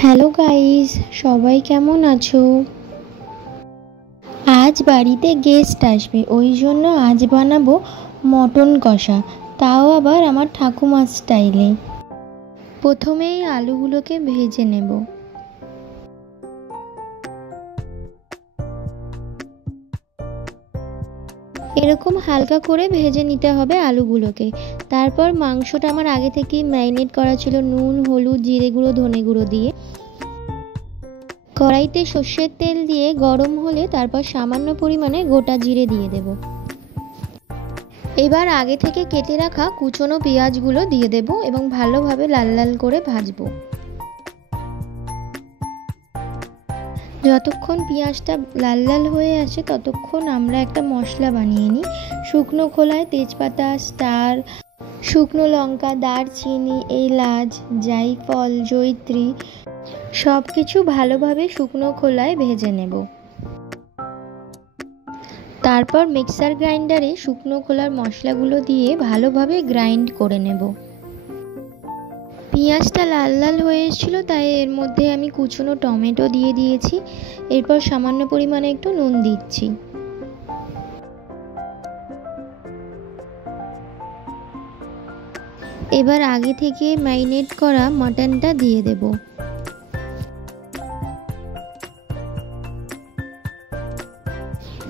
Hello guys, সবাই কেমন আছো? আজ বাড়িতে গেস্ট আসবে, ওই জন্য আজ বানাবো মটন কষা, তাও আবার আমার ঠাকুমার স্টাইলে। প্রথমেই আলুগুলোকে ভেজে নেব। এরকম হালকা করে ভেজে নিতে হবে আলুগুলোকে। তারপর মাংসটা আমার আগে থেকেই ম্যারিনেট করা ছিল নুন, হলুদ, জিরে গুঁড়ো, ধনে গুঁড়ো দিয়ে। কড়াইতে সর্ষের তেল দিয়ে গরম হলে তারপর সামান্য পরিমাণে গোটা জিরে দিয়ে দেব। এবার আগে থেকে কেটে রাখা কুচনো পেঁয়াজগুলো দিয়ে দেব এবং ভালোভাবে লাল লাল করে ভাজবো। যতক্ষণ পেঁয়াজটা লাল লাল হয়ে আসে ততক্ষণ আমরা একটা মশলা বানিয়ে নিই। শুকনো খোলায় তেজপাতা, স্টার, শুকনো লঙ্কা, দারচিনি, এলাচ, জায়ফল, জয়িত্রী সব কিছু ভালোভাবে শুকনো খোলায় ভেজে নেব। তারপর মিক্সার গ্রাইন্ডারে শুকনো খোলার মশলাগুলো দিয়ে ভালোভাবে গ্রাইন্ড করে নেব। পেঁয়াজটা লাল লাল হয়ে এসেছিলো, তাই এর মধ্যে আমি কুচনো টমেটো দিয়ে দিয়েছি। এরপর সামান্য পরিমাণে একটু নুন দিচ্ছি। এবার আগে থেকে ম্যারিনেট করা মাটনটা দিয়ে দেব।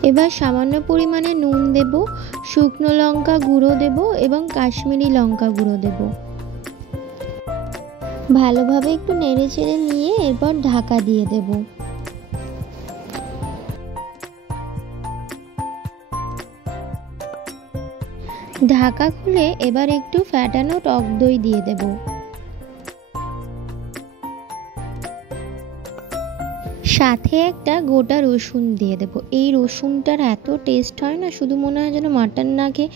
এবার সামান্য পরিমাণে নুন দেব, শুকনো লঙ্কা গুঁড়ো দেব এবং কাশ্মীরি লঙ্কা গুঁড়ো দেব। ভালোভাবে একটু নেড়ে চেড়ে নিয়ে এরপর ঢাকা দিয়ে দেব। ঢাকা খুলে এবার একটু ফ্যাটানো টক দই দিয়ে দেব। সাথে একটা গোটা রসুন দিয়ে দেব। এই রসুনটার এত টেস্ট হয় না, শুধু মনে হয় যেন মাটন না খেয়ে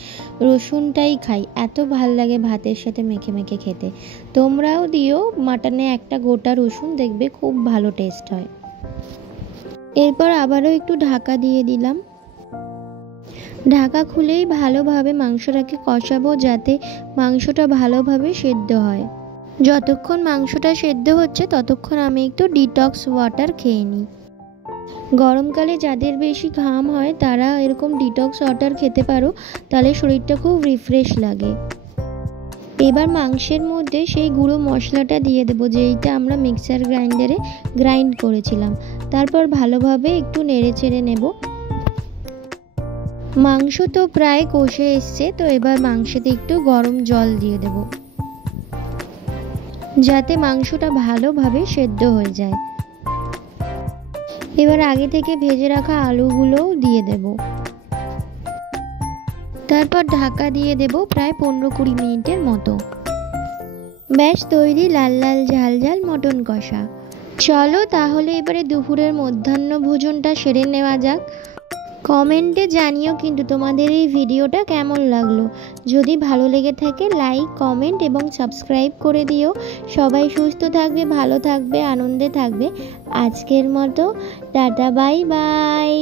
রসুনটাই খাই, এত ভাল লাগে ভাতের সাথে মেখে মেখে খেতে। তোমরাও দিও মাটনে একটা গোটা রসুন, দেখবে খুব ভালো টেস্ট হয়। এরপর আবারও একটু ঢাকা দিয়ে দিলাম। ঢাকা খুলেই ভালোভাবে মাংসটাকে কষাবো, যাতে মাংসটা ভালোভাবে সেদ্ধ হয়। যতক্ষণ মাংসটা সেদ্ধ হচ্ছে ততক্ষণ আমি একটু ডিটক্স ওয়াটার খেয়ে নিই। গরমকালে যাদের বেশি ঘাম হয় তারা এরকম ডিটক্স ওয়াটার খেতে পারো, তাহলে শরীরটা খুব রিফ্রেশ লাগে। এবার মাংসের মধ্যে সেই গুঁড়ো মশলাটা দিয়ে দেবো, যেইটা আমরা মিক্সার গ্রাইন্ডারে গ্রাইন্ড করেছিলাম। তারপর ভালোভাবে একটু নেড়ে চেড়ে নেব। মাংস তো প্রায় কষে এসছে, তো এবার মাংসেতে একটু গরম জল দিয়ে দেব, যাতে মাংসটা ভালোভাবে সেদ্ধ হয়ে যায়। এবার আগে থেকে ভেজে রাখা আলুগুলোও দিয়ে দেব। তারপর ঢাকা দিয়ে দেব প্রায় 15-20 মিনিটের মতো। ব্যাস তৈরি লাল লাল ঝাল ঝাল মটন কষা। চলো তাহলে এবারে দুপুরের মধ্যাহ্ন ভোজনটা সেরে নেওয়া যাক। কমেন্টে জানিও কিন্তু তোমাদের এই ভিডিওটা কেমন লাগলো। যদি ভালো লেগে থাকে লাইক, কমেন্ট এবং সাবস্ক্রাইব করে দিও। সবাই সুস্থ থাকবে, ভালো থাকবে, আনন্দে থাকবে। আজকের মতো টাটা, বাই বাই।